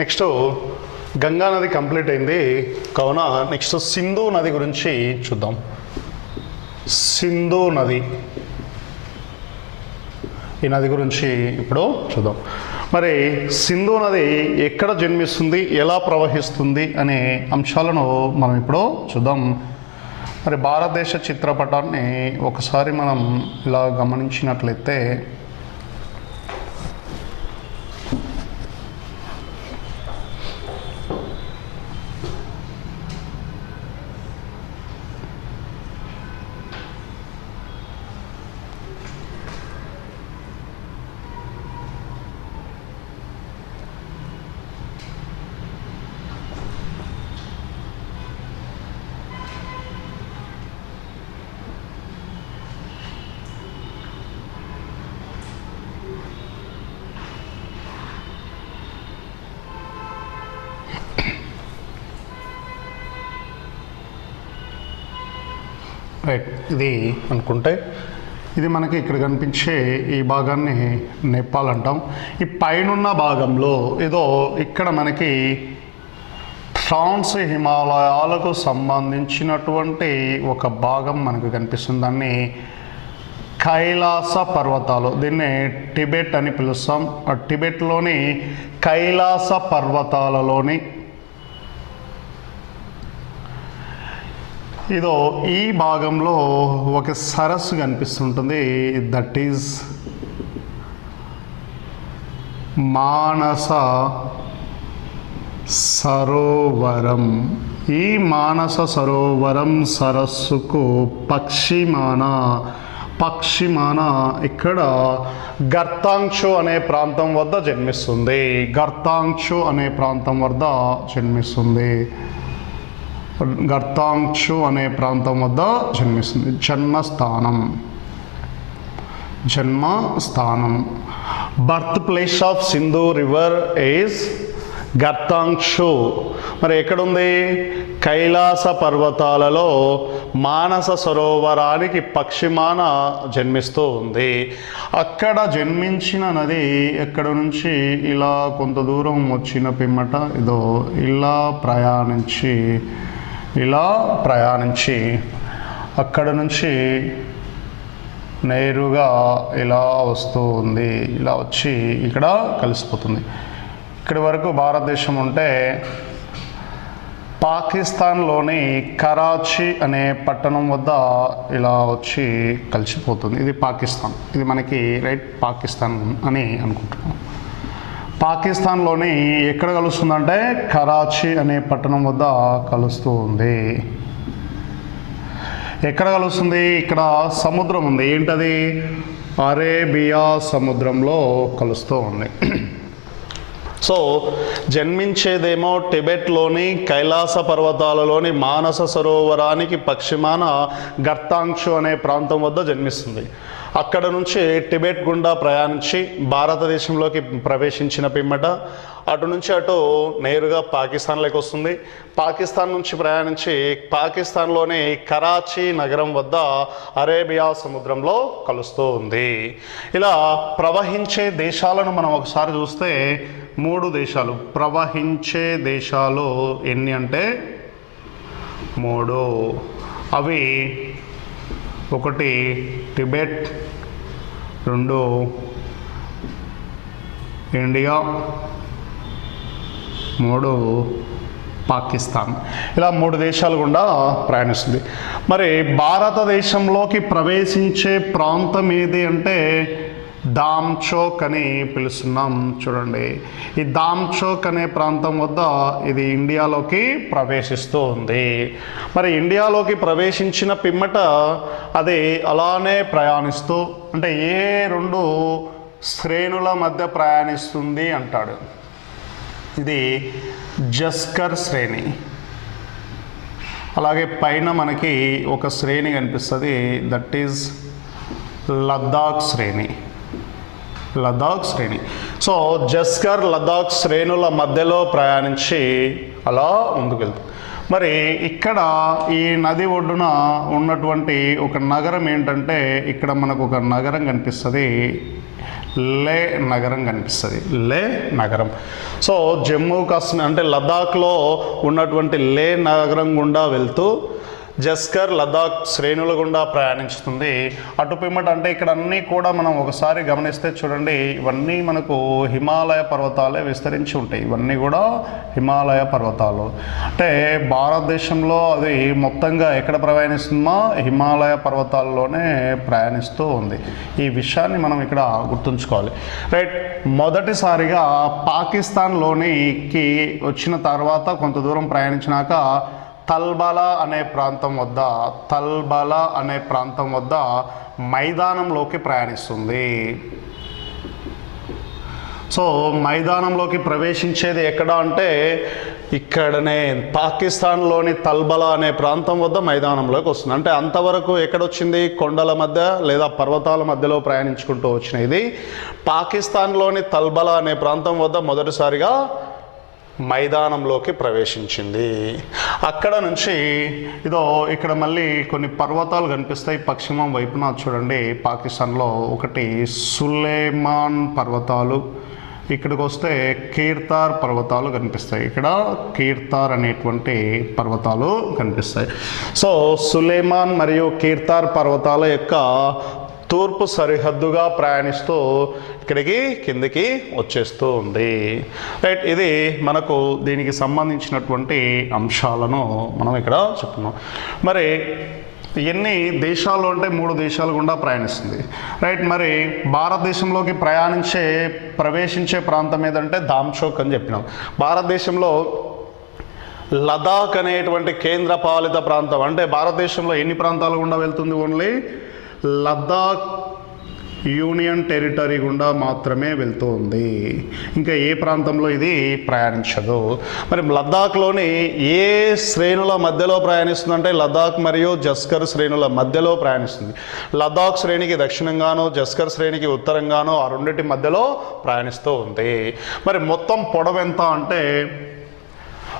Next Ganga నది complete అయింది కావున నెక్స్ట్ సింధు నది గురించి చూద్దాం. సింధు నది, ఈ నది గురించి ఇప్పుడు చూద్దాం. మరి సింధు నది ఎక్కడ జన్మిస్తుంది, ఎలా ప్రవహిస్తుంది అనే అంశాలను మనం ఇప్పుడు చూద్దాం. మరి భారతదేశ చిత్రపటాన్ని ఒకసారి మనం ఇలా గమనించినట్లయితే రైట్, ఇది అనుకుంటే ఇది మనకి ఇక్కడ కనిపించే ఈ భాగాన్ని నేపాల్ అంటాం. ఈ పైనున్న భాగంలో ఏదో ఇక్కడ మనకి ట్రాన్స్ హిమాలయాలకు సంబంధించినటువంటి ఒక భాగం మనకు కనిపిస్తుంది. దాన్ని కైలాస పర్వతాలు, దీన్ని టిబెట్ అని పిలుస్తాం. టిబెట్లోని కైలాస పర్వతాలలోని ఇదో ఈ భాగంలో ఒక సరస్సు కనిపిస్తుంటుంది. That is Manasa Sarovaram. ఈ మానస సరోవరం సరస్సుకు పశ్చిమాన ఇక్కడ గర్తాంక్షు అనే ప్రాంతం వద్ద జన్మిస్తుంది. గర్తాంక్షు అనే ప్రాంతం వద్ద జన్మిస్తుంది. గర్తాంక్షు అనే ప్రాంతం వద్ద జన్మిస్తుంది. జన్మస్థానం birth place of Sindhu river is గర్తాంక్షు. మరి ఎక్కడుంది? కైలాస పర్వతాలలో మానస సరోవరానికి పశ్చిమాన జన్మిస్తూ ఉంది. అక్కడ జన్మించిన నది ఎక్కడ నుంచి ఇలా కొంత దూరం వచ్చిన పిమ్మట ఇదో ఇలా ప్రయాణించి అక్కడ నుంచి నేరుగా ఇలా వస్తూ ఉంది. ఇలా వచ్చి ఇక్కడ కలిసిపోతుంది. ఇక్కడి వరకు భారతదేశం ఉంటే పాకిస్తాన్లోని కరాచీ అనే పట్టణం వద్ద ఇలా వచ్చి కలిసిపోతుంది. ఇది పాకిస్తాన్, ఇది మనకి రైట్ పాకిస్తాన్ అని అనుకుంటున్నాం. పాకిస్తాన్లోని ఎక్కడ కలుస్తుందంటే కరాచీ అనే పట్టణం వద్ద కలుస్తూ ఉంది. ఎక్కడ కలుస్తుంది? ఇక్కడ సముద్రం ఉంది. ఏంటది? అరేబియా సముద్రంలో కలుస్తూ ఉంది. సో జన్మించేదేమో టిబెట్లోని కైలాస పర్వతాలలోని మానస సరోవరానికి పశ్చిమాన గర్తాంక్షు అనే ప్రాంతం వద్ద జన్మిస్తుంది. అక్కడ నుంచి టిబెట్ గుండా ప్రయాణించి భారతదేశంలోకి ప్రవేశించిన పిమ్మట అటు నుంచి అటు నేరుగా పాకిస్తాన్లోకి వస్తుంది. పాకిస్తాన్ నుంచి ప్రయాణించి పాకిస్తాన్లోని కరాచీ నగరం వద్ద అరేబియా సముద్రంలో కలుస్తూ ఉంది. ఇలా ప్రవహించే దేశాలను మనం ఒకసారి చూస్తే 3 దేశాలు ప్రవహించే దేశాలు ఎన్ని అంటే 3. అవి 1 టిబెట్, 2 ఇండియా, 3 పాకిస్తాన్. ఇలా 3 దేశాలు గుండా ప్రయాణిస్తుంది. మరి భారతదేశంలోకి ప్రవేశించే ప్రాంతం ఏది అంటే దామ్చోక్ అని పిలుస్తున్నాం. చూడండి, ఈ దామ్చోక్ అనే ప్రాంతం వద్ద ఇది ఇండియాలోకి ప్రవేశిస్తూ ఉంది. మరి ఇండియాలోకి ప్రవేశించిన పిమ్మట అది అలానే ప్రయాణిస్తూ అంటే ఏ 2 శ్రేణుల మధ్య ప్రయాణిస్తుంది అంటాడు. ఇది జస్కర్ శ్రేణి. అలాగే పైన మనకి ఒక శ్రేణి కనిపిస్తుంది. దట్ ఈజ్ లద్దాఖ్ శ్రేణి. సో జస్కర్ లద్దాఖ్ శ్రేణుల మధ్యలో ప్రయాణించి అలా ముందుకెళ్తుంది. మరి ఇక్కడ ఈ నది ఒడ్డున ఉన్నటువంటి ఒక నగరం ఏంటంటే ఇక్కడ మనకు ఒక నగరం కనిపిస్తుంది. లే నగరం కనిపిస్తుంది, లే నగరం. సో జమ్మూ కాశ్మీర్ అంటే లదాఖ్లో ఉన్నటువంటి లే నగరం గుండా వెళ్తూ జస్కర్ లదాఖ్ శ్రేణుల గుండా ప్రయాణిస్తుంది. అటు పిమ్మట అంటే ఇక్కడ అన్నీ కూడా మనం ఒకసారి గమనిస్తే చూడండి, ఇవన్నీ మనకు హిమాలయ పర్వతాలే విస్తరించి ఉంటాయి. ఇవన్నీ కూడా హిమాలయ పర్వతాలు. అంటే భారతదేశంలో అది మొత్తంగా ఎక్కడ ప్రయాణిస్తుందో హిమాలయ పర్వతాల్లోనే ప్రయాణిస్తూ ఉంది. ఈ విషయాన్ని మనం ఇక్కడ గుర్తుంచుకోవాలి. రైట్, మొదటిసారిగా పాకిస్తాన్లోనికి వచ్చిన తర్వాత కొంత దూరం ప్రయాణించినాక తల్బలా అనే ప్రాంతం వద్ద మైదానంలోకి ప్రయాణిస్తుంది. సో మైదానంలోకి ప్రవేశించేది ఎక్కడ అంటే ఇక్కడనే పాకిస్తాన్లోని తల్బలా అనే ప్రాంతం వద్ద మైదానంలోకి వస్తుంది. అంటే అంతవరకు ఎక్కడొచ్చింది, కొండల మధ్య లేదా పర్వతాల మధ్యలో ప్రయాణించుకుంటూ వచ్చిన ఇది పాకిస్తాన్లోని తల్బలా అనే ప్రాంతం వద్ద మొదటిసారిగా మైదానంలోకి ప్రవేశించింది. అక్కడ నుంచి ఇదో ఇక్కడ మళ్ళీ కొన్ని పర్వతాలు కనిపిస్తాయి పశ్చిమం వైపున చూడండి. పాకిస్తాన్లో ఒకటి సులేమాన్ పర్వతాలు, ఇక్కడికి వస్తే కీర్తార్ పర్వతాలు కనిపిస్తాయి. ఇక్కడ కీర్తార్ అనేటువంటి పర్వతాలు కనిపిస్తాయి. సో సులేమాన్ మరియు కీర్తార్ పర్వతాల యొక్క తూర్పు సరిహద్దుగా ప్రయాణిస్తూ ఇక్కడికి కిందికి వచ్చేస్తూ ఉంది. రైట్, ఇది మనకు దీనికి సంబంధించినటువంటి అంశాలను మనం ఇక్కడ చెప్తున్నాం. మరి ఎన్ని దేశాలు అంటే 3 దేశాలు గుండా ప్రయాణిస్తుంది. రైట్, మరి భారతదేశంలోకి ప్రవేశించే ప్రాంతం ఏదంటే దామ్చోక్ అని చెప్పినాం. భారతదేశంలో లదాఖ్ అనేటువంటి కేంద్ర పాలిత ప్రాంతం అంటే భారతదేశంలో ఎన్ని ప్రాంతాలు గుండా వెళ్తుంది? ఓన్లీ లదాఖ్ యూనియన్ టెరిటరీ గుండా మాత్రమే వెళ్తూ ఉంది. ఇంకా ఏ ప్రాంతంలో ఇది ప్రయాణించదు. మరి లద్దాఖ్లోని ఏ శ్రేణుల మధ్యలో ప్రయాణిస్తుందంటే లదాఖ్ మరియు జస్కర్ శ్రేణుల మధ్యలో ప్రయాణిస్తుంది. లదాఖ్ శ్రేణికి దక్షిణంగానో జస్కర్ శ్రేణికి ఉత్తరంగానో ఆ రెండింటి మధ్యలో ప్రయాణిస్తూ ఉంది. మరి మొత్తం పొడవు ఎంత అంటే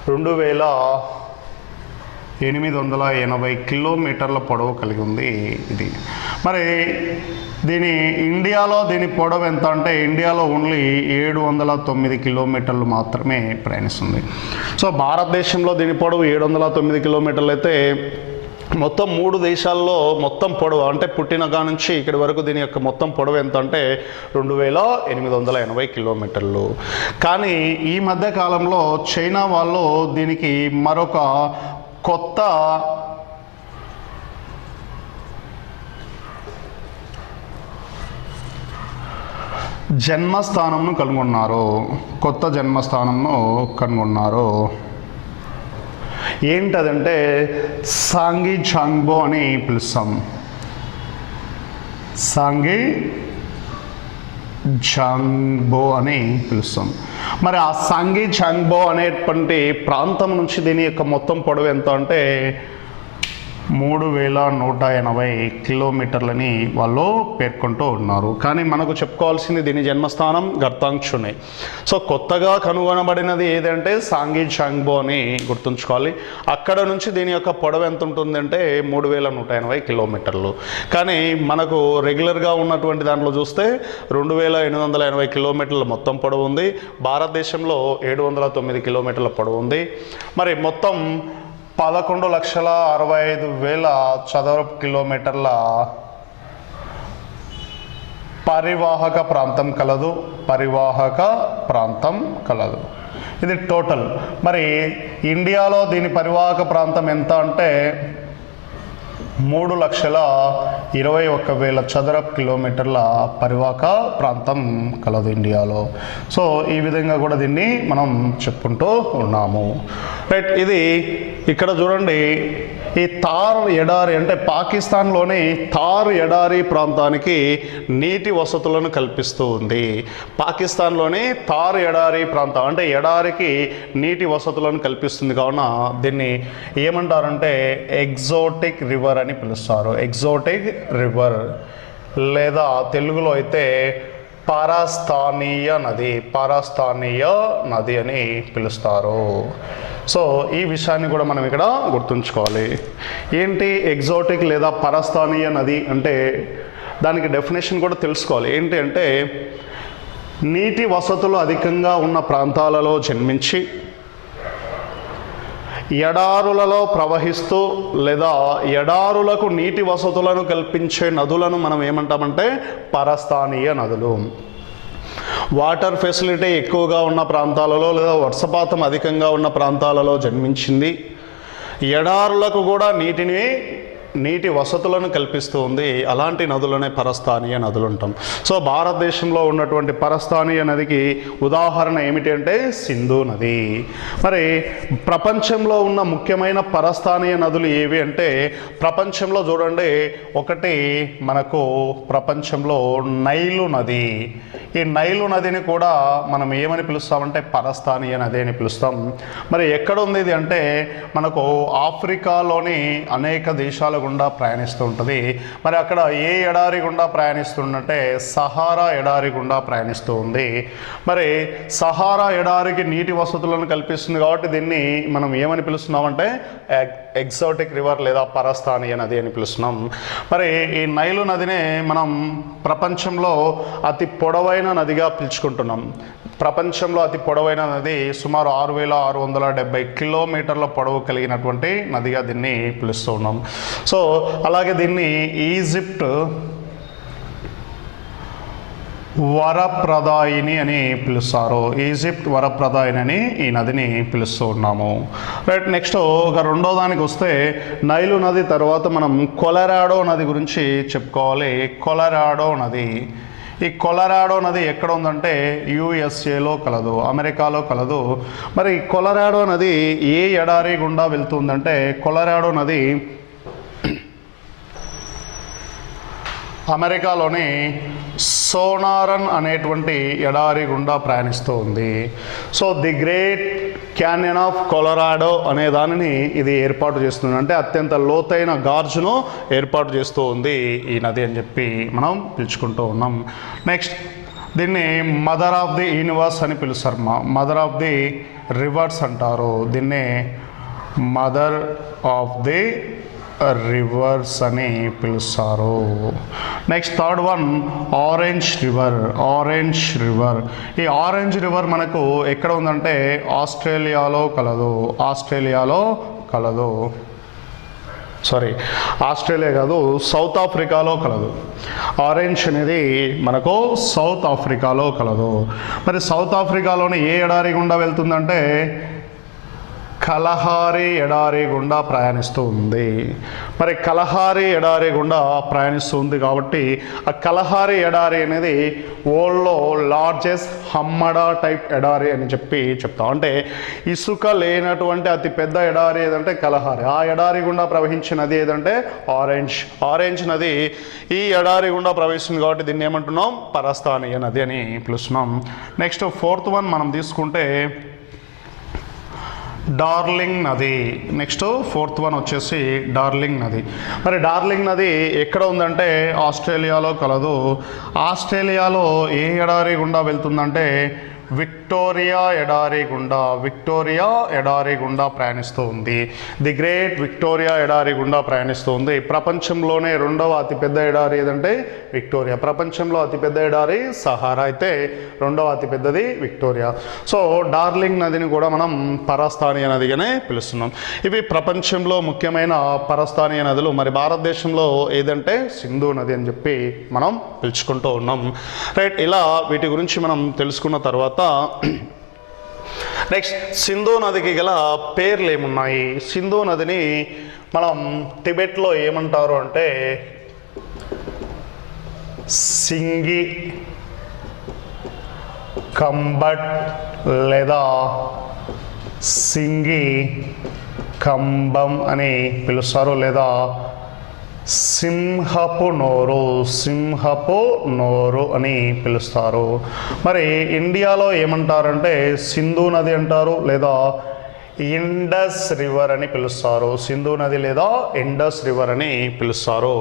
2880 కిలోమీటర్ల పొడవు కలిగి ఉంది ఇది. మరి దీని పొడవు ఎంత అంటే ఇండియాలో ఓన్లీ 709 కిలోమీటర్లు మాత్రమే ప్రయాణిస్తుంది. సో భారతదేశంలో దీని పొడవు 709 కిలోమీటర్లు అయితే మొత్తం 3 దేశాల్లో మొత్తం పొడవు అంటే పుట్టినగా నుంచి ఇక్కడి వరకు దీని యొక్క మొత్తం పొడవు ఎంత అంటే 2880 కిలోమీటర్లు. కానీ ఈ మధ్య కాలంలో చైనా వాళ్ళు దీనికి మరొక కొత్త జన్మస్థానంను కనుగొన్నారు. కొత్త జన్మస్థానంను కనుగొన్నారు. ఏంటదంటే సాంగి చాంగ్బో అని పిలుస్తాం. సాంగి చాంగ్బో అని పిలుస్తాం. మరి ఆ సాంగి చాంగ్బో అనేటువంటి ప్రాంతం నుంచి దీని యొక్క మొత్తం పొడవు ఎంత అంటే 3180 కిలోమీటర్లని వాళ్ళు పేర్కొంటూ ఉన్నారు. కానీ మనకు చెప్పుకోవాల్సింది దీని జన్మస్థానం గర్తాంక్షునే. సో కొత్తగా కనుగొనబడినది ఏదంటే సాంగి చాంగ్బో అని గుర్తుంచుకోవాలి. అక్కడ నుంచి దీని యొక్క పొడవు ఎంత ఉంటుందంటే 3180 కిలోమీటర్లు. కానీ మనకు రెగ్యులర్గా ఉన్నటువంటి దాంట్లో చూస్తే 2880 కిలోమీటర్ల మొత్తం పొడవు ఉంది. భారతదేశంలో 709 కిలోమీటర్ల పొడవు ఉంది. మరి మొత్తం 11,65,000 చదరపు కిలోమీటర్ల పరివాహక ప్రాంతం కలదు. ఇది టోటల్. మరి ఇండియాలో దీని పరివాహక ప్రాంతం ఎంత అంటే 3,21,000 చదరపు కిలోమీటర్ల పరివాహక ప్రాంతం కలదు ఇండియాలో. సో ఈ విధంగా కూడా దీన్ని మనం చెప్పుకుంటూ ఉన్నాము. రైట్, ఇది ఇక్కడ చూడండి. ఈ థార్ ఎడారి అంటే పాకిస్తాన్లోని థార్ ఎడారి ప్రాంతానికి నీటి వసతులను కల్పిస్తూ ఉంది. పాకిస్తాన్లోని థార్ ఎడారి ప్రాంతం అంటే ఎడారికి నీటి వసతులను కల్పిస్తుంది. కావున దీన్ని ఏమంటారంటే ఎగ్జోటిక్ రివర్ అని పిలుస్తారు. ఎగ్జోటిక్ రివర్ లేదా తెలుగులో అయితే పారాస్థానీయ నది అని పిలుస్తారు. సో ఈ విషయాన్ని కూడా మనం ఇక్కడ గుర్తుంచుకోవాలి. ఏంటి ఎగ్జోటిక్ లేదా పరస్థానీయ నది అంటే దానికి డెఫినేషన్ కూడా తెలుసుకోవాలి. ఏంటి అంటే నీటి వసతులు అధికంగా ఉన్న ప్రాంతాలలో జన్మించి ఎడారులలో ప్రవహిస్తూ లేదా ఎడారులకు నీటి వసతులను కల్పించే నదులను మనం ఏమంటామంటే పరస్థానీయ నదులు. వాటర్ ఫెసిలిటీ ఎక్కువగా ఉన్న ప్రాంతాలలో లేదా వర్షపాతం అధికంగా ఉన్న ప్రాంతాలలో జన్మించింది, ఎడారులకు కూడా నీటి వసతులను కల్పిస్తూ ఉంది, అలాంటి నదులనే పరస్థానీయ నదులు అంటాం. సో భారతదేశంలో ఉన్నటువంటి పరస్థానీయ నదికి ఉదాహరణ ఏమిటి అంటే సింధు నది. మరి ప్రపంచంలో ఉన్న ముఖ్యమైన పరస్థానీయ నదులు ఏవి అంటే ప్రపంచంలో చూడండి, ఒకటి మనకు ప్రపంచంలో నైలు నది. ఈ నైలు నదిని కూడా మనం ఏమని పిలుస్తామంటే పరస్థానీయ నది అని పిలుస్తాం. మరి ఎక్కడ ఉంది ఇది అంటే మనకు ఆఫ్రికాలోని అనేక దేశాల గుండా ప్రయాణిస్తూ ఉంటుంది. మరి అక్కడ ఏ ఎడారి గుండా ప్రయాణిస్తుందంటే సహారా ఎడారి గుండా ప్రయాణిస్తూ ఉంది. మరి సహారా ఎడారికి నీటి వసతులను కల్పిస్తుంది కాబట్టి దీన్ని మనం ఏమని పిలుస్తున్నామంటే ఎగ్జాటిక్ రివర్ లేదా పరస్థానీయ నది అని పిలుస్తున్నాం. మరి ఈ నైలు నదినే మనం ప్రపంచంలో అతి పొడవైన నదిగా పిలుచుకుంటున్నాం. ప్రపంచంలో అతి పొడవైన నది సుమారు 6670 కిలోమీటర్ల పొడవు కలిగినటువంటి నదిగా దీన్ని పిలుస్తూ ఉన్నాం. సో అలాగే దీన్ని ఈజిప్ట్ వరప్రదాయిని అని పిలుస్తారు. ఈజిప్ట్ వరప్రదాయిని అని ఈ నదిని పిలుస్తూ ఉన్నాము. రైట్, నెక్స్ట్ ఒక రెండో దానికి వస్తే నైలు నది తర్వాత మనం కొలరాడో నది గురించి చెప్పుకోవాలి. కొలరాడో నది, ఈ కొలరాడో నది ఎక్కడ ఉందంటే యుఎస్ఏలో కలదు, అమెరికాలో కలదు. మరి కొలరాడో నది ఏ ఎడారి గుండా వెళ్తుందంటే కొలరాడో నది అమెరికాలోని సోనారన్ అనేటువంటి ఎడారి గుండా ప్రయాణిస్తూ ఉంది. So the great canyon of Colorado అనే దానిని ఇది ఏర్పాటు చేస్తుంది. అంటే అత్యంత లోతైన గార్జును ఏర్పాటు చేస్తూ ఉంది ఈ నది అని చెప్పి మనం పిలుచుకుంటూ ఉన్నాం. నెక్స్ట్ దీన్ని మదర్ ఆఫ్ ది యూనివర్స్ అని పిలుస్తారు. మదర్ ఆఫ్ ది రివర్స్ అంటారు. దీన్ని మదర్ ఆఫ్ ది రివర్స్ అని పిలుస్తారు. Next third one orange river. Orange river, ఈ ఆరెంజ్ రివర్ మనకు ఎక్కడ ఉందంటే ఆస్ట్రేలియాలో కలదు. ఆస్ట్రేలియాలో కలదు, సారీ ఆస్ట్రేలియా కాదు, సౌత్ ఆఫ్రికాలో కలదు. ఆరెంజ్ అనేది మనకు సౌత్ ఆఫ్రికాలో కలదు. మరి సౌత్ ఆఫ్రికాలోని ఏ ఎడారి గుండా వెళ్తుందంటే కలహారి ఎడారి గుండా ప్రయాణిస్తూ ఉంది. మరి కలహారి ఎడారి గుండా ప్రయాణిస్తూ ఉంది కాబట్టి ఆ కలహారి ఎడారి అనేది వరల్డ్లో లార్జెస్ట్ హమ్మడా టైప్ ఎడారి అని చెప్తాం. అంటే ఇసుక లేనటువంటి అతి పెద్ద ఎడారి ఏదంటే కలహారి. ఆ ఎడారి గుండా ప్రవహించిన నది ఏదంటే ఆరెంజ్. ఆరెంజ్ నది ఈ ఎడారి గుండా ప్రవహిస్తుంది కాబట్టి దీన్ని ఏమంటున్నాం పరస్థానీయ నది అని పిలుస్తున్నాం. నెక్స్ట్ ఫోర్త్ వన్ మనం తీసుకుంటే డార్లింగ్ నది. నెక్స్ట్ ఫోర్త్ వన్ వచ్చేసి డార్లింగ్ నది. మరి డార్లింగ్ నది ఎక్కడ ఉందంటే ఆస్ట్రేలియాలో కలదు. ఆస్ట్రేలియాలో ఏ ఎడారి గుండా వెళ్తుందంటే విక్టోరియా ఎడారి గుండా ప్రయాణిస్తూ ఉంది. ది గ్రేట్ విక్టోరియా ఎడారి గుండా ప్రయాణిస్తూ ఉంది. ప్రపంచంలోనే రెండవ అతిపెద్ద ఎడారి ఏదంటే విక్టోరియా. ప్రపంచంలో అతిపెద్ద ఎడారి సహారా అయితే రెండవ అతిపెద్దది విక్టోరియా. సో డార్లింగ్ నదిని కూడా మనం పరస్థానీయ నదిగానే పిలుస్తున్నాం. ఇవి ప్రపంచంలో ముఖ్యమైన పరస్థానీయ నదులు. మరి భారతదేశంలో ఏదంటే సింధు నది అని చెప్పి మనం పిలుచుకుంటూ ఉన్నాం. రైట్, ఇలా వీటి గురించి మనం తెలుసుకున్న తర్వాత నెక్స్ట్ సింధు నదికి గల పేర్లు ఏమున్నాయి? సింధు నదిని మనం టిబెట్లో ఏమంటారు అంటే సింగి కంబట్ లేదా సింగి కంబం అని పిలుస్తారు, లేదా సింహపు నోరు అని పిలుస్తారు. మరి ఇండియాలో ఏమంటారంటే సింధు నది అంటారు లేదా ఇండస్ రివర్ అని పిలుస్తారు. సింధు నది లేదా ఇండస్ రివర్ అని పిలుస్తారు.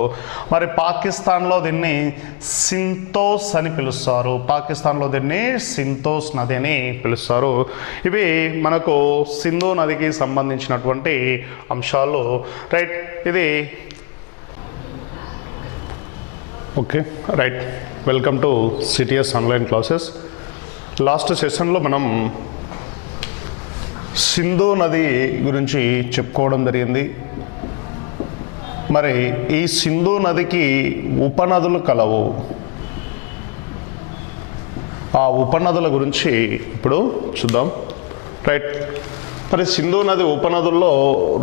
మరి పాకిస్తాన్లో దీన్ని సింతోస్ అని పిలుస్తారు. పాకిస్తాన్లో దీన్ని సింతోస్ నది అని పిలుస్తారు. ఇవి మనకు సింధు నదికి సంబంధించినటువంటి అంశాలు. రైట్, ఇది okay right. Welcome to CTS online classes. Last సెషన్లో మనం సింధు నది గురించి చెప్పుకోవడం జరిగింది. మరి ఈ సింధు నదికి ఉపనదులు కలవు. ఆ ఉపనదుల గురించి ఇప్పుడు చూద్దాం. రైట్. మరి సింధు నది ఉపనదుల్లో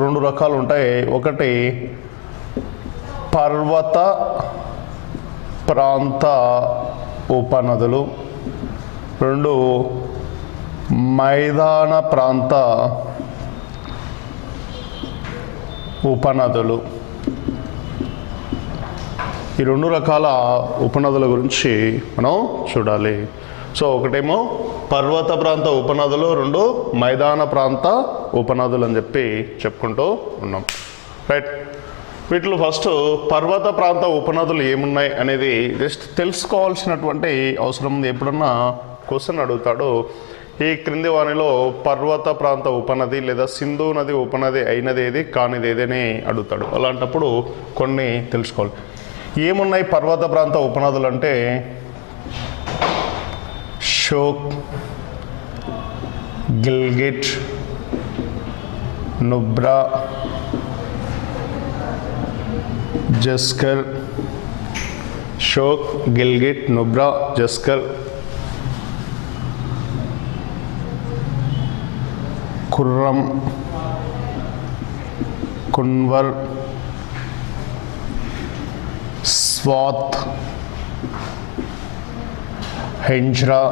2 రకాలు ఉంటాయి. ఒకటి పర్వత ప్రాంత ఉపనదులు, 2 మైదాన ప్రాంత ఉపనదులు. ఈ 2 రకాల ఉపనదుల గురించి మనం చూడాలి. సో ఒకటేమో పర్వత ప్రాంత ఉపనదులు, 2 మైదాన ప్రాంత ఉపనదులు అని చెప్పి చెప్పుకుంటూ ఉన్నాం. రైట్. వీటిలో ఫస్ట్ పర్వత ప్రాంత ఉపనదులు ఏమున్నాయి అనేది జస్ట్ తెలుసుకోవాల్సినటువంటి అవసరం ఉంది. ఎప్పుడన్నా క్వశ్చన్ అడుగుతాడు, ఈ క్రింది వానిలో పర్వత ప్రాంత ఉపనది లేదా సింధు నది ఉపనది అయినది ఏది, కానిది ఏదని అడుగుతాడు. అలాంటప్పుడు కొన్ని తెలుసుకోవాలి. ఏమున్నాయి పర్వత ప్రాంత ఉపనదులు అంటే షోక్, గిల్గిట్, నుబ్రా, జస్కర్. షోక్, గిల్గిట్, నుబ్రా, జస్కర్, ఖుర్రం, కున్వర్, స్వాత్, హింజ్రా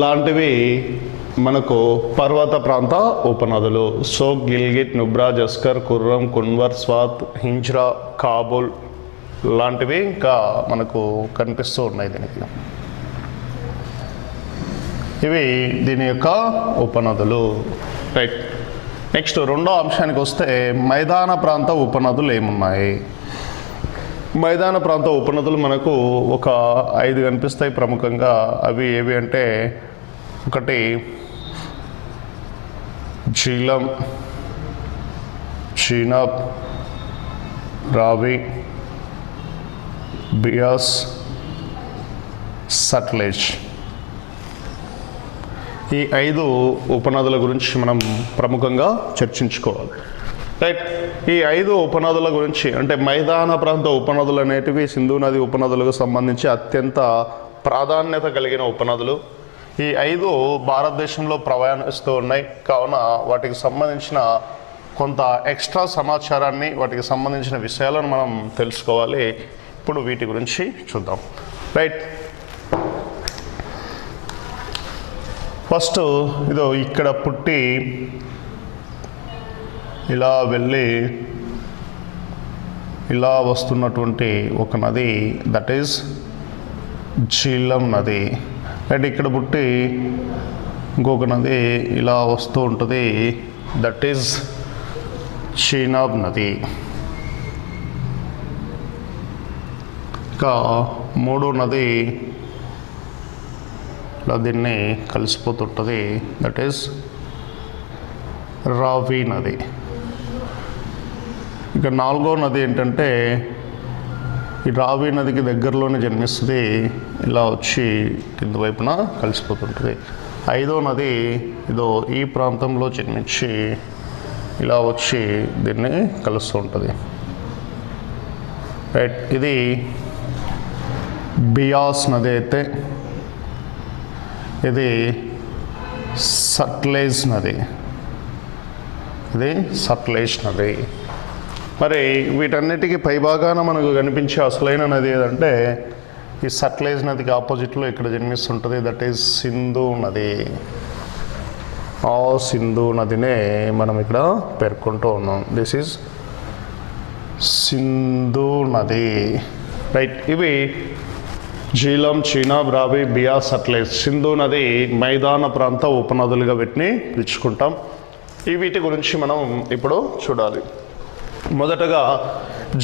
లాంటివి మనకు పర్వత ప్రాంత ఉపనదులు. సోక్, గిల్గిట్, నుబ్రా, జస్కర్, ఖుర్రం, కున్వర్, స్వాత్, హింజ్రా, కాబూల్ లాంటివి ఇంకా మనకు కనిపిస్తూ ఉన్నాయి దీనికి. ఇవి దీని యొక్క ఉపనదులు. రైట్. నెక్స్ట్ రెండో అంశానికి వస్తే మైదాన ప్రాంత ఉపనదులు ఏమున్నాయి. మైదాన ప్రాంత ఉపనదులు మనకు ఒక 5 కనిపిస్తాయి ప్రముఖంగా. అవి ఏవి అంటే ఒకటి జీలం, చీనాబ్, రావి, బియాస్, సట్లెజ్. ఈ 5 ఉపనదుల గురించి మనం ప్రముఖంగా చర్చించుకోవాలి. రైట్. ఈ 5 ఉపనదుల గురించి అంటే మైదాన ప్రాంత ఉపనదులు అనేటివి సింధు నది ఉపనదులకు సంబంధించి అత్యంత ప్రాధాన్యత కలిగిన ఉపనదులు. ఈ 5 భారతదేశంలో ప్రయాణిస్తూ ఉన్నాయి. కావున వాటికి సంబంధించిన కొంత ఎక్స్ట్రా సమాచారాన్ని, వాటికి సంబంధించిన విషయాలను మనం తెలుసుకోవాలి. ఇప్పుడు వీటి గురించి చూద్దాం. రైట్. ఫస్ట్ ఇదో ఇక్కడ పుట్టి ఇలా వెళ్ళి ఇలా వస్తున్నటువంటి ఒక నది, దట్ ఈజ్ జీలం నది. రైట్. ఇక్కడ పుట్టి ఇంకొక నది ఇలా వస్తూ ఉంటుంది, దట్ ఈజ్ చీనాబ్ నది. ఇంకా 3 నది ఇలా దీన్ని కలిసిపోతుంటుంది, దట్ ఈజ్ రావి నది. ఇక 4వ నది ఏంటంటే ఈ రావి నదికి దగ్గరలోనే జన్మిస్తుంది, ఇలా వచ్చి కింద వైపున కలిసిపోతుంటుంది. 5వ నది ఇదో ఈ ప్రాంతంలో జన్మించి ఇలా వచ్చి దీన్ని కలుస్తూ ఉంటుంది. రైట్. ఇది బియాస్ నది అయితే ఇది సట్లెజ్ నది. ఇది సట్లెజ్ నది. మరి వీటన్నిటికీ పైభాగాన మనకు కనిపించే అసలైన నది ఏదంటే ఈ సట్లెజ్ నదికి ఆపోజిట్లో ఇక్కడ జన్మిస్తుంటుంది, దట్ ఈజ్ సింధు నది. ఆ సింధు నదినే మనం ఇక్కడ పేర్కొంటూ ఉన్నాం. దిస్ ఈజ్ సింధు నది. రైట్. ఇవి జీలం, చీనాబ్, రావి, బియాస్, సట్లెజ్. సింధు నది మైదాన ప్రాంత ఉపనదులుగా వీటిని పిలుచుకుంటాం. ఈ వీటి గురించి మనం ఇప్పుడు చూడాలి. మొదటగా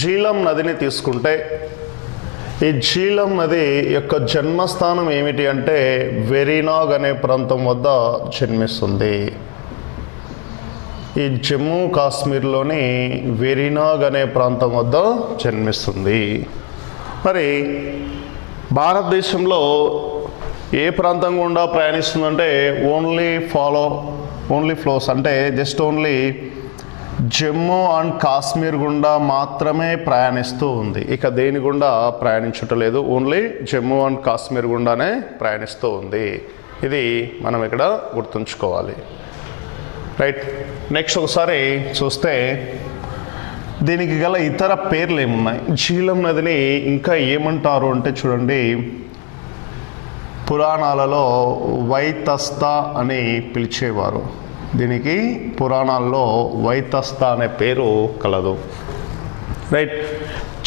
జీలం నదిని తీసుకుంటే ఈ జీలం నది యొక్క జన్మస్థానం ఏమిటి అంటే వెరీనాగ్ అనే ప్రాంతం వద్ద జన్మిస్తుంది. ఈ జమ్మూ కాశ్మీర్లోని వెరినాగ్ అనే ప్రాంతం వద్ద జన్మిస్తుంది. మరి భారతదేశంలో ఏ ప్రాంతం గుండా ప్రయాణిస్తుందంటే ఓన్లీ ఫ్లోస్ అంటే just only Jammu and Kashmir గుండా మాత్రమే ప్రయాణిస్తూ ఉంది. ఇక దేని గుండా ప్రయాణించటలేదు, ఓన్లీ జమ్మూ అండ్ కాశ్మీర్ గుండానే ప్రయాణిస్తూ ఉంది. ఇది మనం ఇక్కడ గుర్తుంచుకోవాలి. రైట్, నెక్స్ట్ ఒకసారి చూస్తే దీనికి గల ఇతర పేర్లు ఏమున్నాయి. జీలం నదిని ఇంకా ఏమంటారు అంటే చూడండి, పురాణాలలో వైతస్తా అని పిలిచేవారు. దీనికి పురాణాల్లో వైతస్తా అనే పేరు కలదు. రైట్,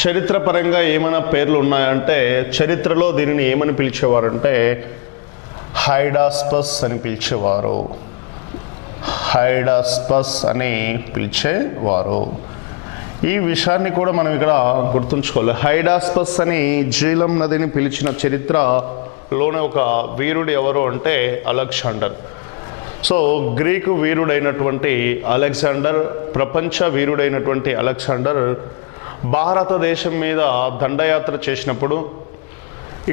చరిత్రపరంగా ఏమైనా పేర్లు ఉన్నాయంటే చరిత్రలో దీనిని ఏమని పిలిచేవారంటే హైడాస్పస్ అని పిలిచేవారు. హైడాస్పస్ అని పిలిచేవారు. ఈ విషయాన్ని కూడా మనం ఇక్కడ గుర్తుంచుకోవాలి. హైడాస్పస్ అని జీలం నదిని పిలిచిన చరిత్రలోనే ఒక వీరుడు ఎవరు అంటే అలెగ్జాండర్. సో గ్రీకు వీరుడైనటువంటి అలెగ్జాండర్, ప్రపంచ వీరుడైనటువంటి అలెగ్జాండర్ భారతదేశం మీద దండయాత్ర చేసినప్పుడు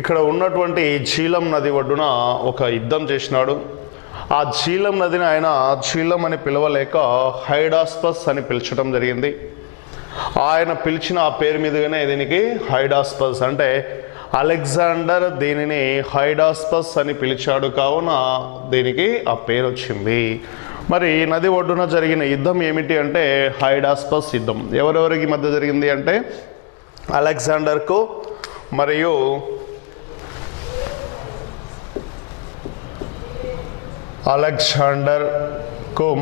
ఇక్కడ ఉన్నటువంటి జీలం నది ఒడ్డున ఒక యుద్ధం చేసినాడు. ఆ జీలం నదిని ఆయన జీలం అని పిలవలేక హైడాస్పస్ అని పిలిచడం జరిగింది. ఆయన పిలిచిన ఆ పేరు మీదుగానే దీనికి హైడాస్పస్ అంటే అలెగ్జాండర్ దీనిని హైడాస్పస్ అని పిలిచాడు, కావున దీనికి ఆ పేరు వచ్చింది. మరి నది ఒడ్డున జరిగిన యుద్ధం ఏమిటి అంటే హైడాస్పస్ యుద్ధం. ఎవరెవరికి మధ్య జరిగింది అంటే అలెగ్జాండర్కు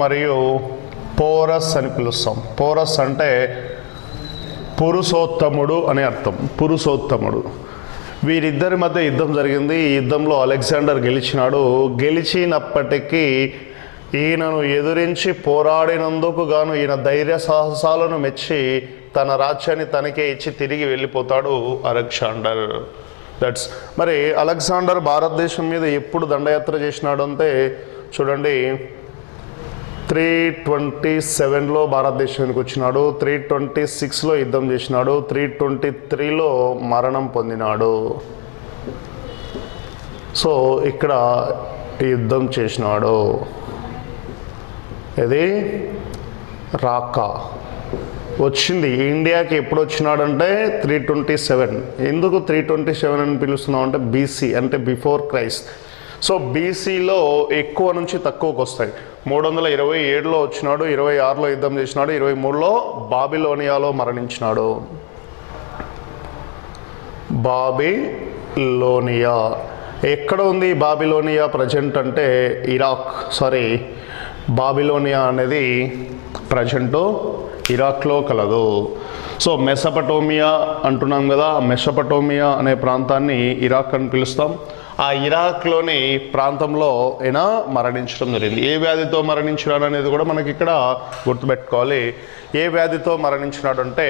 మరియు పోరస్ అని పిలుస్తాం. పోరస్ అంటే పురుషోత్తముడు అని అర్థం. పురుషోత్తముడు, వీరిద్దరి మధ్య యుద్ధం జరిగింది. ఈ యుద్ధంలో అలెగ్జాండర్ గెలిచినాడు. గెలిచినప్పటికీ ఈయనను ఎదురించి పోరాడినందుకు గాను ఈయన ధైర్య సాహసాలను మెచ్చి తన రాజ్యాన్ని తనకే ఇచ్చి తిరిగి వెళ్ళిపోతాడు అలెగ్జాండర్. దట్స్ మరి అలెగ్జాండర్ భారతదేశం మీద ఎప్పుడు దండయాత్ర చేసినాడు అంటే చూడండి, 327లో భారతదేశానికి వచ్చినాడు, 326లో యుద్ధం చేసినాడు, 323లో మరణం పొందినాడు. సో ఇక్కడ యుద్ధం చేసినాడు. ఇది రాకా వచ్చింది ఇండియాకి ఎప్పుడు వచ్చినాడంటే 327. ఎందుకు 327 అని పిలుస్తున్నాం అంటే బీసీ అంటే బిఫోర్ క్రైస్ట్. సో బీసీలో ఎక్కువ నుంచి తక్కువకు వస్తాయి. 327లో వచ్చినాడు, 26లో యుద్ధం చేసినాడు, 23లో బాబిలోనియాలో మరణించినాడు. బాబిలోనియా ఎక్కడ ఉంది? బాబిలోనియా ప్రజెంట్ అంటే బాబిలోనియా అనేది ప్రజెంట్ ఇరాక్లో కలదు. సో మెసపటోమియా అంటున్నాం కదా, మెసపటోమియా అనే ప్రాంతాన్ని ఇరాక్ అని పిలుస్తాం. ఆ ఇరాక్లోని ప్రాంతంలో ఈయన మరణించడం జరిగింది. ఏ వ్యాధితో మరణించినాడు అనేది కూడా మనకి ఇక్కడ గుర్తుపెట్టుకోవాలి. ఏ వ్యాధితో మరణించినాడు అంటే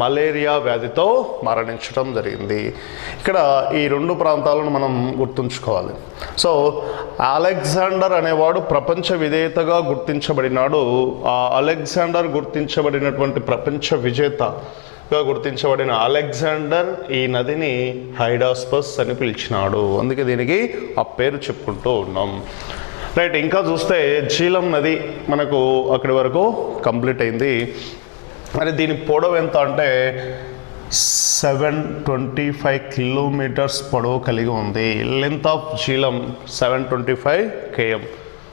మలేరియా వ్యాధితో మరణించడం జరిగింది. ఇక్కడ ఈ రెండు ప్రాంతాలను మనం గుర్తుంచుకోవాలి. సో అలెగ్జాండర్ అనేవాడు ప్రపంచ విజేతగా గుర్తించబడినాడు. ఆ అలెగ్జాండర్ గుర్తించబడినటువంటి ప్రపంచ విజేతగా గుర్తించబడిన అలెగ్జాండర్ ఈ నదిని హైడాస్పస్ అని పిలిచినాడు. అందుకే దీనికి ఆ పేరు చెప్పుకుంటూ ఉన్నాం. రైట్, ఇంకా చూస్తే జీలం నది మనకు అక్కడి వరకు కంప్లీట్ అయింది. మరి దీని పొడవు ఎంత అంటే 725 కిలోమీటర్స్ పొడవు కలిగి ఉంది. Length of Jhelum 725 km.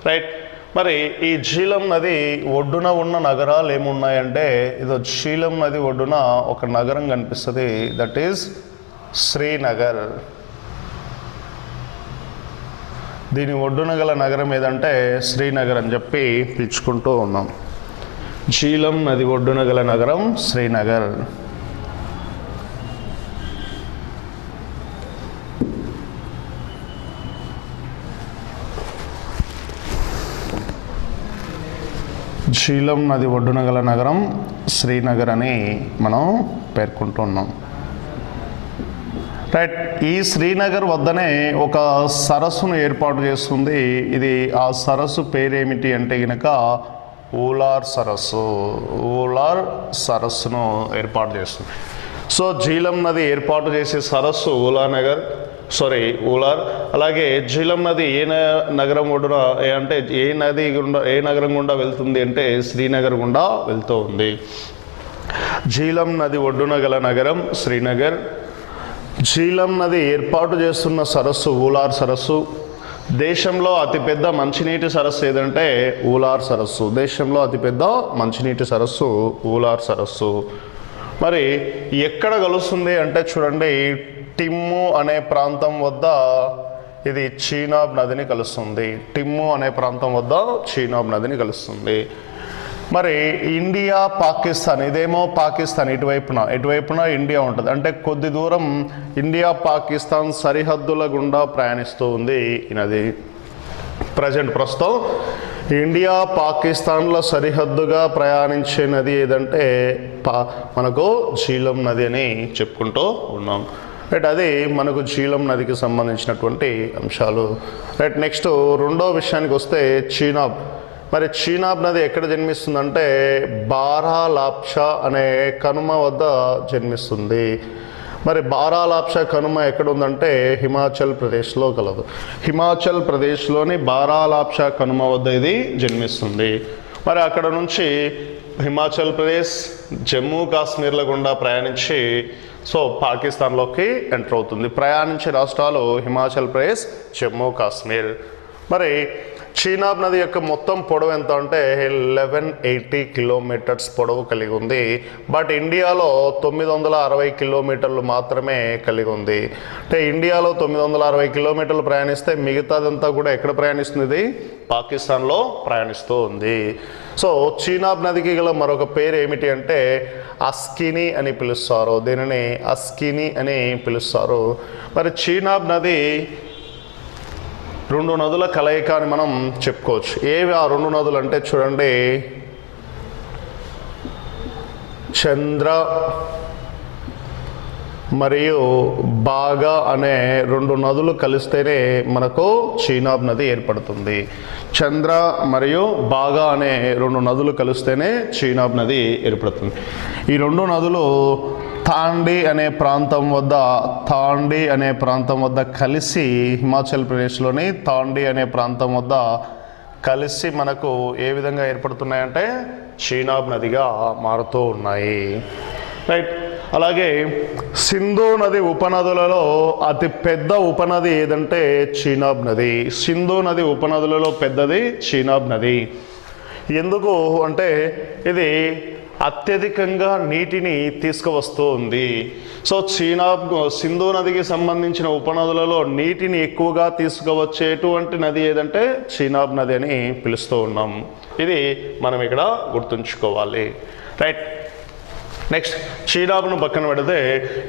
Right, మరి ఈ జీలం నది ఒడ్డున ఉన్న నగరాలు ఏమున్నాయంటే ఇదో జీలం నది ఒడ్డున ఒక నగరం కనిపిస్తుంది, దట్ ఈజ్ శ్రీనగర్. దీని ఒడ్డున గల నగరం ఏదంటే శ్రీనగర్ అని చెప్పి పిలుచుకుంటూ ఉన్నాం. జీలం నది ఒడ్డున గల నగరం శ్రీనగర్. జీలం నది ఒడ్డున గల నగరం శ్రీనగర్ అని మనం పేర్కొంటున్నాం. రైట్, ఈ శ్రీనగర్ వద్దనే ఒక సరస్సును ఏర్పాటు చేస్తుంది. ఇది ఆ సరస్సు పేరేమిటి అంటే గనక ఊలార్ సరస్సు, ఊలార్ సరస్సును ఏర్పాటు చేస్తుంది. సో జీలం నది ఏర్పాటు చేసే సరస్సు ఊలార్. అలాగే జీలం నది నగరం ఒడ్డున అంటే ఏ నగరం గుండా వెళ్తుంది అంటే శ్రీనగర్ గుండా వెళ్తూ ఉంది. జీలం నది ఒడ్డున గల నగరం శ్రీనగర్. జీలం నది ఏర్పాటు చేస్తున్న సరస్సు ఊలార్ సరస్సు. దేశంలో అతిపెద్ద మంచినీటి సరస్సు ఏదంటే ఊలార్ సరస్సు. దేశంలో అతిపెద్ద మంచినీటి సరస్సు ఊలార్ సరస్సు. మరి ఎక్కడ కలుస్తుంది అంటే చూడండి, టిమ్ము అనే ప్రాంతం వద్ద ఇది చీనాబ్ నదిని కలుస్తుంది. టిమ్ము అనే ప్రాంతం వద్ద చీనాబ్ నదిని కలుస్తుంది. మరి ఇండియా పాకిస్తాన్, ఇదేమో పాకిస్తాన్ ఇటువైపున ఇండియా ఉంటుంది. అంటే కొద్ది దూరం ఇండియా పాకిస్తాన్ సరిహద్దుల గుండా ప్రయాణిస్తూ ఉంది ఈ నది. ప్రస్తుతం ఇండియా పాకిస్తాన్ల సరిహద్దుగా ప్రయాణించే నది ఏదంటే మనకు జీలం నది అని చెప్పుకుంటూ ఉన్నాం. రైట్, అది మనకు జీలం నదికి సంబంధించినటువంటి అంశాలు. రైట్, నెక్స్ట్ రెండో విషయానికి వస్తే చీనాబ్. మరి చీనాబ్ నది ఎక్కడ జన్మిస్తుందంటే బారాలాప్షా అనే కనుమ వద్ద జన్మిస్తుంది. మరి బారాలాప్షా కనుమ ఎక్కడ ఉందంటే హిమాచల్ ప్రదేశ్లో కలదు. హిమాచల్ ప్రదేశ్లోని బారాలాప్షా కనుమ వద్ద ఇది జన్మిస్తుంది. మరి అక్కడ నుంచి హిమాచల్ ప్రదేశ్, జమ్మూ కాశ్మీర్ల గుండా ప్రయాణించి పాకిస్తాన్లోకి ఎంటర్ అవుతుంది. ప్రయాణించే రాష్ట్రాలు హిమాచల్ ప్రదేశ్, జమ్మూ కాశ్మీర్. మరి చీనాబ్ నది యొక్క మొత్తం పొడవు ఎంత అంటే 1180 కిలోమీటర్స్ పొడవు కలిగి ఉంది. బట్ ఇండియాలో 960 కిలోమీటర్లు మాత్రమే కలిగి ఉంది. అంటే ఇండియాలో 960 కిలోమీటర్లు ప్రయాణిస్తే మిగతాదంతా కూడా ఎక్కడ ప్రయాణిస్తుంది? పాకిస్తాన్లో ప్రయాణిస్తూ ఉంది. సో చీనాబ్ నదికి గల మరొక పేరు ఏమిటి అంటే అస్కిని అని పిలుస్తారు. దీనిని అస్కిని అని పిలుస్తారు. మరి చీనాబ్ నది రెండు నదుల కలయిక అని మనం చెప్పుకోవచ్చు. ఏవి ఆ రెండు నదులు అంటే చూడండి, చంద్ర మరియు బాగా అనే రెండు నదులు కలిస్తేనే మనకు చీనాబ్ నది ఏర్పడుతుంది. చంద్ర మరియు బాగా అనే రెండు నదులు కలిస్తేనే చీనాబ్ నది ఏర్పడుతుంది. ఈ రెండు నదులు తాండి అనే ప్రాంతం వద్ద కలిసి, హిమాచల్ ప్రదేశ్లోని తాండి అనే ప్రాంతం వద్ద కలిసి మనకు ఏ విధంగా ఏర్పడుతున్నాయంటే చీనాబ్ నదిగా మారుతూ ఉన్నాయి. రైట్, అలాగే సింధు నది ఉపనదులలో అతి పెద్ద ఉపనది ఏదంటే చీనాబ్ నది. సింధు నది ఉపనదులలో పెద్దది చీనాబ్ నది. ఎందుకు అంటే ఇది అత్యధికంగా నీటిని తీసుకువస్తూ ఉంది. సో సింధు నదికి సంబంధించిన ఉపనదులలో నీటిని ఎక్కువగా తీసుకువచ్చేటువంటి నది ఏదంటే చీనాబ్ నది అని పిలుస్తూ ఉన్నాం. ఇది మనం ఇక్కడ గుర్తుంచుకోవాలి. రైట్, నెక్స్ట్ చీనాబ్ను పక్కన పెడితే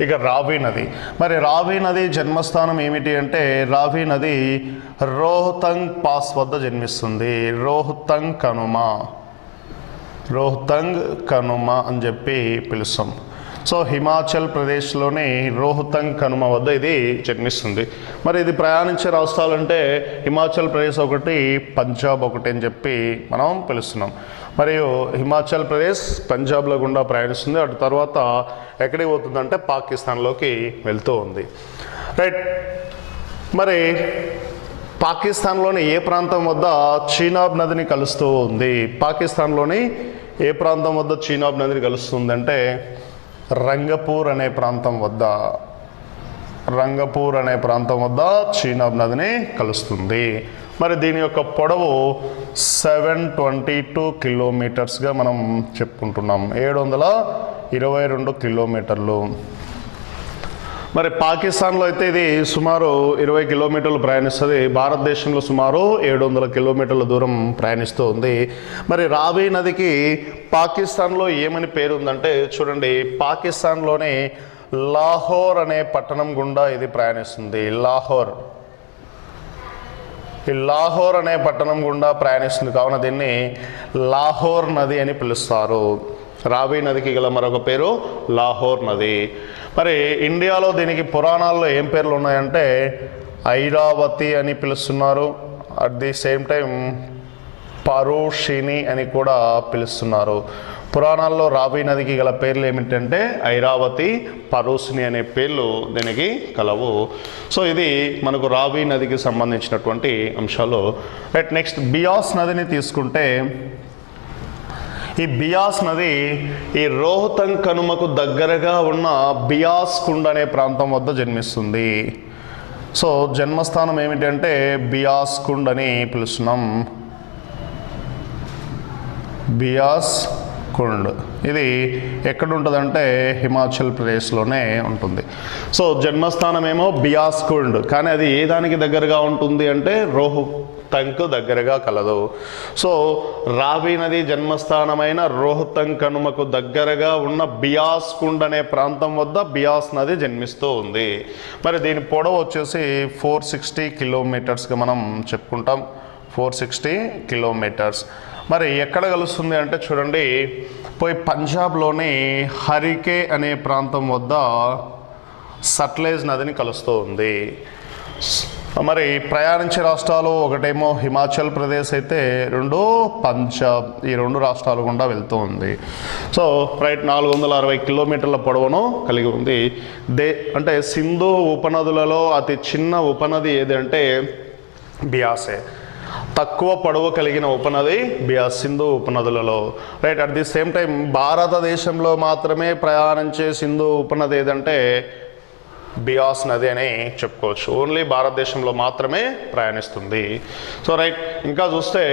ఇక రావి నది. మరి రావి నది జన్మస్థానం ఏమిటి అంటే రావి నది రోహ్తంగ్ పాస్ వద్ద జన్మిస్తుంది. రోహ్తంగ్ కనుమ అని చెప్పి పిలుస్తాం. సో హిమాచల్ ప్రదేశ్లోని రోహ్తంగ్ కనుమ వద్ద ఇది జన్మిస్తుంది. మరి ఇది ప్రయాణించే రాష్ట్రాలంటే హిమాచల్ ప్రదేశ్ ఒకటి, పంజాబ్ ఒకటి అని చెప్పి మనం పిలుస్తున్నాం. మరియు హిమాచల్ ప్రదేశ్ పంజాబ్లో గుండా ప్రయాణిస్తుంది. అటు తర్వాత ఎక్కడికి పోతుందంటే పాకిస్తాన్లోకి వెళ్తూ ఉంది. రైట్, మరి పాకిస్తాన్లోని ఏ ప్రాంతం వద్ద చీనాబ్ నదిని కలుస్తూ ఉంది? పాకిస్తాన్లోని ఏ ప్రాంతం వద్ద చీనాబ్ నదిని కలుస్తుంది అంటే రంగపూర్ అనే ప్రాంతం వద్ద చీనాబ్ నదిని కలుస్తుంది. మరి దీని యొక్క పొడవు 722 కిలోమీటర్స్గా మనం చెప్పుకుంటున్నాం. 722 కిలోమీటర్లు. మరి పాకిస్తాన్లో అయితే ఇది సుమారు 20 కిలోమీటర్లు ప్రయాణిస్తుంది. భారతదేశంలో సుమారు 700 కిలోమీటర్ల దూరం ప్రయాణిస్తూ ఉంది. మరి రావి నదికి పాకిస్తాన్లో ఏమని పేరు ఉందంటే చూడండి, పాకిస్తాన్లోని లాహోర్ అనే పట్టణం గుండా ఇది ప్రయాణిస్తుంది. ఈ లాహోర్ అనే పట్టణం గుండా ప్రయాణిస్తుంది. కావున దీన్ని లాహోర్ నది అని పిలుస్తారు. రావి నదికి గల మరొక పేరు లాహోర్ నది. మరి ఇండియాలో దీనికి పురాణాల్లో ఏం పేర్లు ఉన్నాయంటే ఐరావతి అని పిలుస్తున్నారు. అట్ ది సేమ్ టైం పరోషిని అని కూడా పిలుస్తున్నారు. పురాణాల్లో రావి నదికి గల పేర్లు ఏమిటంటే ఐరావతి, పరోషిని అనే పేర్లు దీనికి కలవు. సో ఇది మనకు రావి నదికి సంబంధించినటువంటి అంశాలు. రైట్, నెక్స్ట్ బియాస్ నదిని తీసుకుంటే ఈ బియాస్ నది ఈ రోహతంగ్ కనుమకు దగ్గరగా ఉన్న బియాస్ కుండ్ అనే ప్రాంతం వద్ద జన్మిస్తుంది. సో జన్మస్థానం ఏమిటంటే బియాస్ కుండ్ అని పిలుస్తున్నాం. బియాస్ కుండ్ ఇది ఎక్కడ ఉంటుందంటే హిమాచల్ ప్రదేశ్లోనే ఉంటుంది. సో జన్మస్థానం ఏమో బియాస్ కుండ్, కానీ అది ఏ దానికి దగ్గరగా ఉంటుంది అంటే రోహతంగ్కు దగ్గరగా కలదు. సో రావి నది జన్మస్థానమైన రోహతంగ్ కనుమకు దగ్గరగా ఉన్న బియాస్ కుండ్ అనే ప్రాంతం వద్ద బియాస్ నది జన్మిస్తూ ఉంది. మరి దీని పొడవు వచ్చేసి 460 కిలోమీటర్స్గా మనం చెప్పుకుంటాం. 460 కిలోమీటర్స్. మరి ఎక్కడ కలుస్తుంది అంటే చూడండి, పోయి పంజాబ్లోని హరికే అనే ప్రాంతం వద్ద సట్లెజ్ నదిని కలుస్తూ ఉంది. మరి ప్రయాణించే రాష్ట్రాలు ఒకటేమో హిమాచల్ ప్రదేశ్ అయితే రెండు పంజాబ్, ఈ రెండు రాష్ట్రాలు గుండా వెళ్తూ ఉంది. సో రైట్, 460 కిలోమీటర్ల పొడవును కలిగి ఉంది. అంటే సింధు ఉపనదులలో అతి చిన్న ఉపనది ఏదంటే బియాసే. తక్కువ పొడవు కలిగిన ఉపనది బియాస్ సింధు ఉపనదులలో. Right, at the same time భారతదేశంలో మాత్రమే ప్రయాణించే సింధు ఉపనది ఏదంటే బియాస్ నది అని చెప్పుకోవచ్చు. ఓన్లీ భారతదేశంలో మాత్రమే ప్రయాణిస్తుంది. సో రైట్, ఇంకా చూస్తే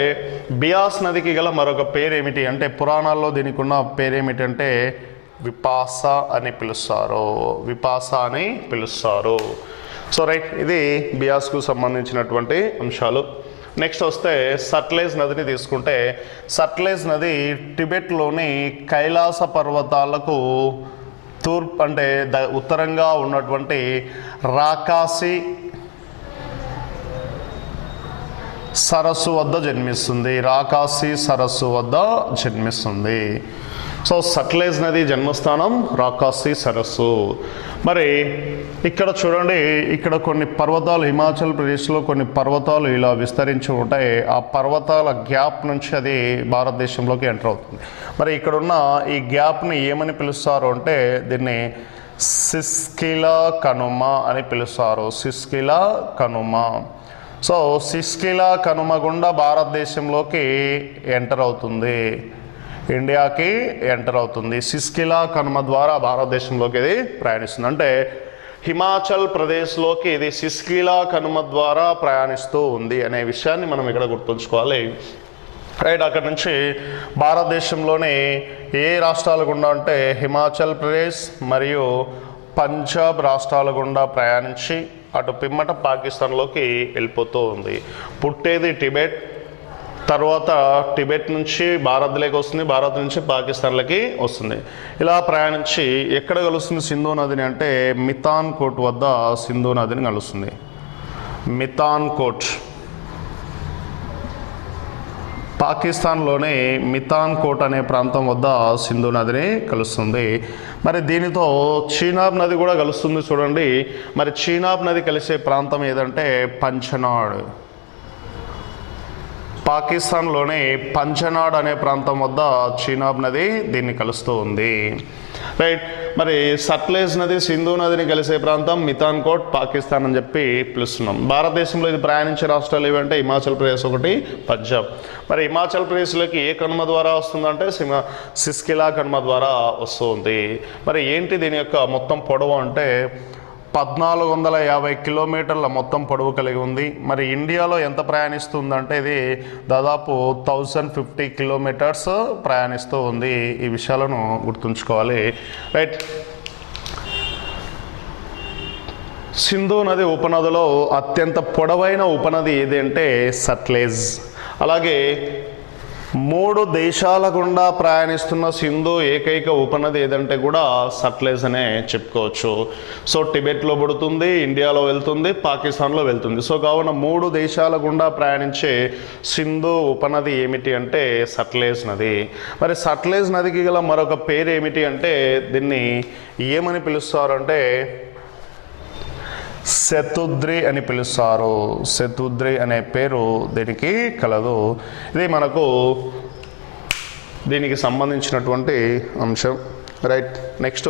బియాస్ నదికి గల మరొక పేరు ఏమిటి అంటే పురాణాల్లో దీనికి ఉన్న పేరు ఏమిటంటే విపాస అని పిలుస్తారు. విపాస అని పిలుస్తారు. సో రైట్, ఇది బియాస్కు సంబంధించినటువంటి అంశాలు. నెక్స్ట్ వస్తే సట్లెజ్ నదిని తీసుకుంటే సట్లెజ్ నది టిబెట్లోని కైలాస పర్వతాలకు తూర్పు అంటే ఉత్తరంగా ఉన్నటువంటి రాకాసి సరస్సు వద్ద జన్మిస్తుంది. రాకాసి సరస్సు వద్ద జన్మిస్తుంది. సో సట్లెజ్ నది జన్మస్థానం రాకాసి సరస్సు. మరి ఇక్కడ చూడండి, ఇక్కడ కొన్ని పర్వతాలు హిమాచల్ ప్రదేశ్లో కొన్ని పర్వతాలు ఇలా విస్తరించి ఉంటాయి. ఆ పర్వతాల గ్యాప్ నుంచి అది భారతదేశంలోకి ఎంటర్ అవుతుంది. మరి ఇక్కడున్న ఈ గ్యాప్ని ఏమని పిలుస్తారు అంటే దీన్ని సిస్కిలా కనుమ అని పిలుస్తారు. సిస్కిలా కనుమ. సో సిస్కిలా కనుమ గుండా భారతదేశంలోకి ఎంటర్ అవుతుంది, ఇండియాకి ఎంటర్ అవుతుంది. సిస్కిలా కనుమ ద్వారా భారతదేశంలోకి ఇది ప్రయాణిస్తుంది. అంటే హిమాచల్ ప్రదేశ్లోకి ఇది సిస్కిలా కనుమ ద్వారా ప్రయాణిస్తూ ఉంది అనే విషయాన్ని మనం ఇక్కడ గుర్తుంచుకోవాలి. రైట్, అక్కడ నుంచి భారతదేశంలోని ఏ రాష్ట్రాల గుండా అంటే హిమాచల్ ప్రదేశ్ మరియు పంజాబ్ రాష్ట్రాల గుండా ప్రయాణించి అటు పిమ్మట పాకిస్తాన్లోకి వెళ్ళిపోతూ ఉంది. పుట్టేది టిబెట్, తర్వాత టిబెట్ నుంచి భారత్లోకి వస్తుంది, భారత్ నుంచి పాకిస్తాన్లకి వస్తుంది. ఇలా ప్రయాణించి ఎక్కడ కలుస్తుంది సింధు నదిని అంటే మితాన్ కోట్ వద్ద సింధు నదిని కలుస్తుంది. మితాన్ కోట్ పాకిస్తాన్లోని మితాన్ కోట్ అనే ప్రాంతం వద్ద సింధు నదిని కలుస్తుంది. మరి దీనితో చీనాబ్ నది కూడా కలుస్తుంది. చూడండి, మరి చీనాబ్ నది కలిసే ప్రాంతం ఏదంటే పంచనాడ్. పాకిస్తాన్లోని పంచనాడ్ అనే ప్రాంతం వద్ద చీనాబ్ నది దీన్ని కలుస్తూ ఉంది. రైట్, మరి సట్లెజ్ నది సింధు నదిని కలిసే ప్రాంతం మితాన్ కోట్ పాకిస్తాన్ అని చెప్పి పిలుస్తున్నాం. భారతదేశంలో ఇది ప్రయాణించే రాష్ట్రాలు ఏవంటే హిమాచల్ ప్రదేశ్ ఒకటి, పంజాబ్. మరి హిమాచల్ ప్రదేశ్లోకి ఏ కనుమ ద్వారా వస్తుందంటే సిస్కిలా కనుమ ద్వారా వస్తుంది. మరి ఏంటి దీని యొక్క మొత్తం పొడవు అంటే 1450 కిలోమీటర్ల మొత్తం పొడవు కలిగి ఉంది. మరి ఇండియాలో ఎంత ప్రయాణిస్తుందంటే ఇది దాదాపు 1050 కిలోమీటర్స్ ప్రయాణిస్తూ ఉంది. ఈ విషయాలను గుర్తుంచుకోవాలి. రైట్, సింధు నది ఉపనదిలో అత్యంత పొడవైన ఉపనది ఏది అంటే సట్లెజ్. అలాగే 3 దేశాల గుండా ప్రయాణిస్తున్న సింధు ఏకైక ఉపనది ఏదంటే కూడా సట్లెజ్ అనే చెప్పుకోవచ్చు. సో టిబెట్లో పుడుతుంది, ఇండియాలో వెళ్తుంది, పాకిస్తాన్లో వెళ్తుంది. సో కావున 3 దేశాల గుండా ప్రయాణించే సింధు ఉపనది ఏమిటి అంటే సట్లెజ్ నది. మరి సట్లెజ్ నదికి గల మరొక పేరు ఏమిటి అంటే దీన్ని ఏమని పిలుస్తారు అంటే శతుద్రి అని పిలుస్తారు. శతుద్రి అనే పేరు దీనికి కలదు. ఇది మనకు దీనికి సంబంధించినటువంటి అంశం. రైట్. నెక్స్ట్